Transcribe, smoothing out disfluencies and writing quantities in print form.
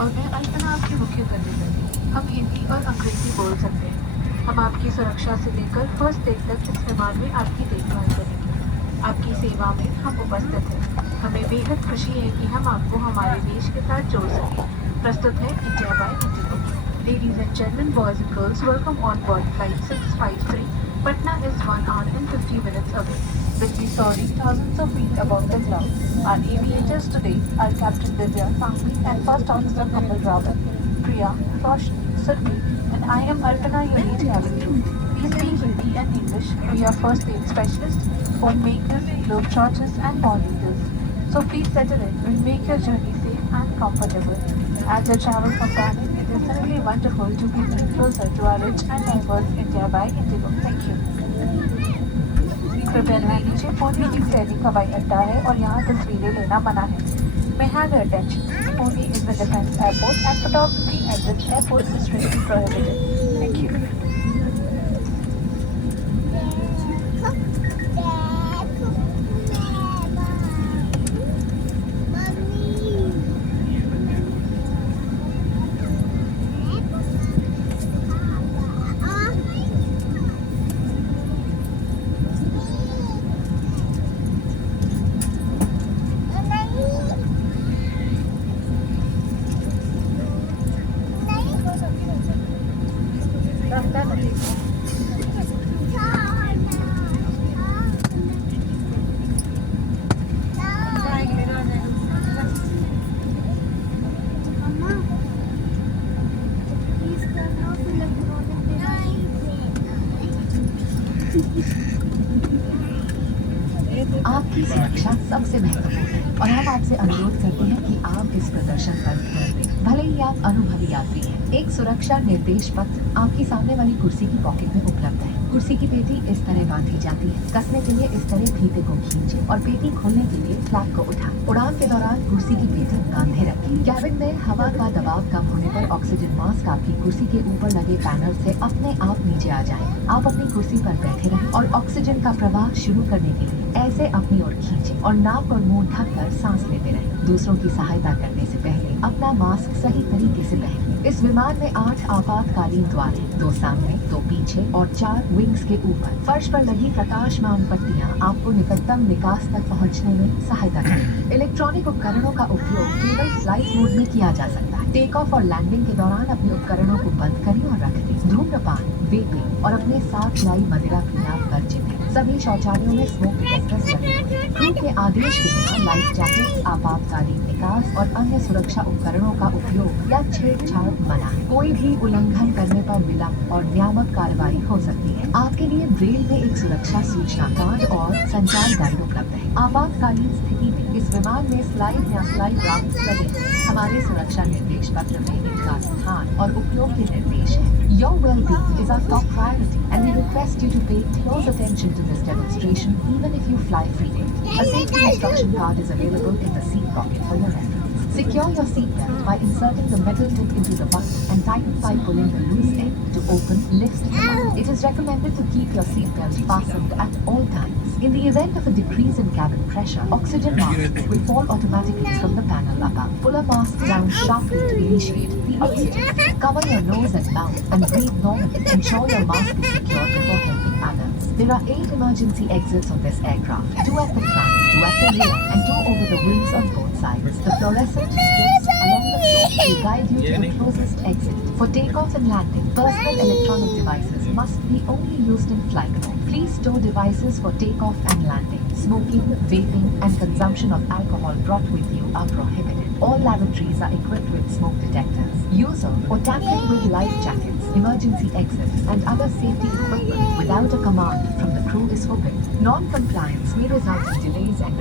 और मैं अल्पना आपकी मुख्य कंडक्टर। हम हिंदी और अंग्रेजी बोल सकते हैं। हम आपकी सुरक्षा से लेकर फर्स्ट एड तक इस विमान में आपकी देखभाल करेंगे। आपकी सेवा में हम उपस्थित हैं। हमें बेहद खुशी है कि हम आपको हमारे देश के साथ जोड़ सकें। प्रस्तुत है India by Indigo. Ladies and gentlemen, boys and girls, welcome on board flight 653. Patna is 1 hour and 50 minutes away. Will be soaring thousands of feet above the clouds. Our aviators today are Captain Divya Sangvi and First Officer Kapil Rawat, Priya, Roshni, Survi, and I am Arpana, your lead cabin crew. We speak Hindi and English. We are first aid specialists, homemakers, globetrotters, and bond leaders. So please settle in. We'll make your journey safe and comfortable. As a travel companion, it is certainly wonderful to be bring closer to our rich and diverse India by Indigo. Thank you. कृपया ध्यान दीजिए, पुणे एक सैनिक हवाई अड्डा है और यहाँ तस्वीरें लेना मना है. May I have your attention. Pune is a defense airport and photography at this airport is strictly prohibited. Thank you. आपकी सुरक्षा सबसे महत्वपूर्ण है और हम आपसे अनुरोध करते हैं कि आप इस प्रदर्शन पर ध्यान दें। भले ही आप अनुभवी यात्री हैं, एक सुरक्षा निर्देश पत्र आपकी सामने वाली कुर्सी की पॉकेट में उपलब्ध है। कुर्सी की पेटी इस तरह बांधी जाती है। कसने के लिए इस तरह फीते को खींचे और पेटी खोलने के लिए फ्लैप को उठाएं। उड़ान के दौरान कुर्सी की पेटी बांधे रखें। कैबिन में हवा का दबाव कम होने पर ऑक्सीजन मास्क आपकी कुर्सी के ऊपर लगे पैनल से अपने आप नीचे आ जाए। आप अपनी कुर्सी पर बैठे रहें और ऑक्सीजन का प्रवाह शुरू करने के लिए ऐसे अपनी ओर खींचे और नाक और मुंह ढककर सांस लेते रहें। दूसरों की सहायता करने से पहले अपना मास्क सही तरीके से पहनें। इस विमान में 8 आपातकालीन द्वार हैं, 2 सामने, 2 पीछे और 4 विंग्स के ऊपर। फर्श पर लगी प्रकाशमान पट्टियां आपको निकटतम निकास तक पहुंचने में सहायता करेंगी। इलेक्ट्रॉनिक उपकरणों का उपयोग केवल फ्लाइट मोड में किया जा सकता है। टेक ऑफ और लैंडिंग के दौरान अपने उपकरणों को बंद करें और रख दें। धूम्रपान, वेपिंग और अपने साथ लाई मदिरा पीना वर्जित है। सभी शौचालयों में स्मोक डिटेक्टर्स लगे हैं। क्रू के आदेश के बिना लाइफ जैकेट्स, आपातकालीन निकास और अन्य सुरक्षा उपकरणों का उपयोग या छेड़छाड़ मना है। कोई भी उल्लंघन करने पर विलंब और नियामक कार्रवाई हो सकती है। आपके लिए ब्रेल में एक सुरक्षा सूचना कार्ड और संचार गाइड उपलब्ध है। आपातकालीन स्थिति में इस विमान में स्लाइड या स्लाइड राउंड्स लगे हैं। हमारे सुरक्षा निर्देश पत्र में इनका स्थान और उपयोग के निर्देश हैं। Your well-being is our top priority, and we request you to pay close attention to this demonstration, even if you fly freely. A safety instruction card is available in the seat pocket for your reference. Secure your seatbelt by inserting the metal tip into the button and tighten by pulling the loose end to open, lift the button. It is recommended to keep your seatbelt fastened at all times. In the event of a decrease in cabin pressure, oxygen masks will fall automatically from the panel above. Pull a mask down sharply to initiate the oxygen. Cover your nose and mouth and breathe normally. Ensure your mask is secure before helping others. There are 8 emergency exits on this aircraft, 2 at the front, 2 at the rear, and 2 over the wings on both sides. The fluorescent strips along the floor will guide you to the closest exit. For takeoff and landing, personal electronic devices must be only used in flight mode. Please store devices for takeoff and landing. Smoking, vaping, and consumption of alcohol brought with you are prohibited. All lavatories are equipped with smoke detectors. Use of or tampering with life jackets, emergency exits, and other safety equipment without a command from the crew is forbidden. Non-compliance may result in delays and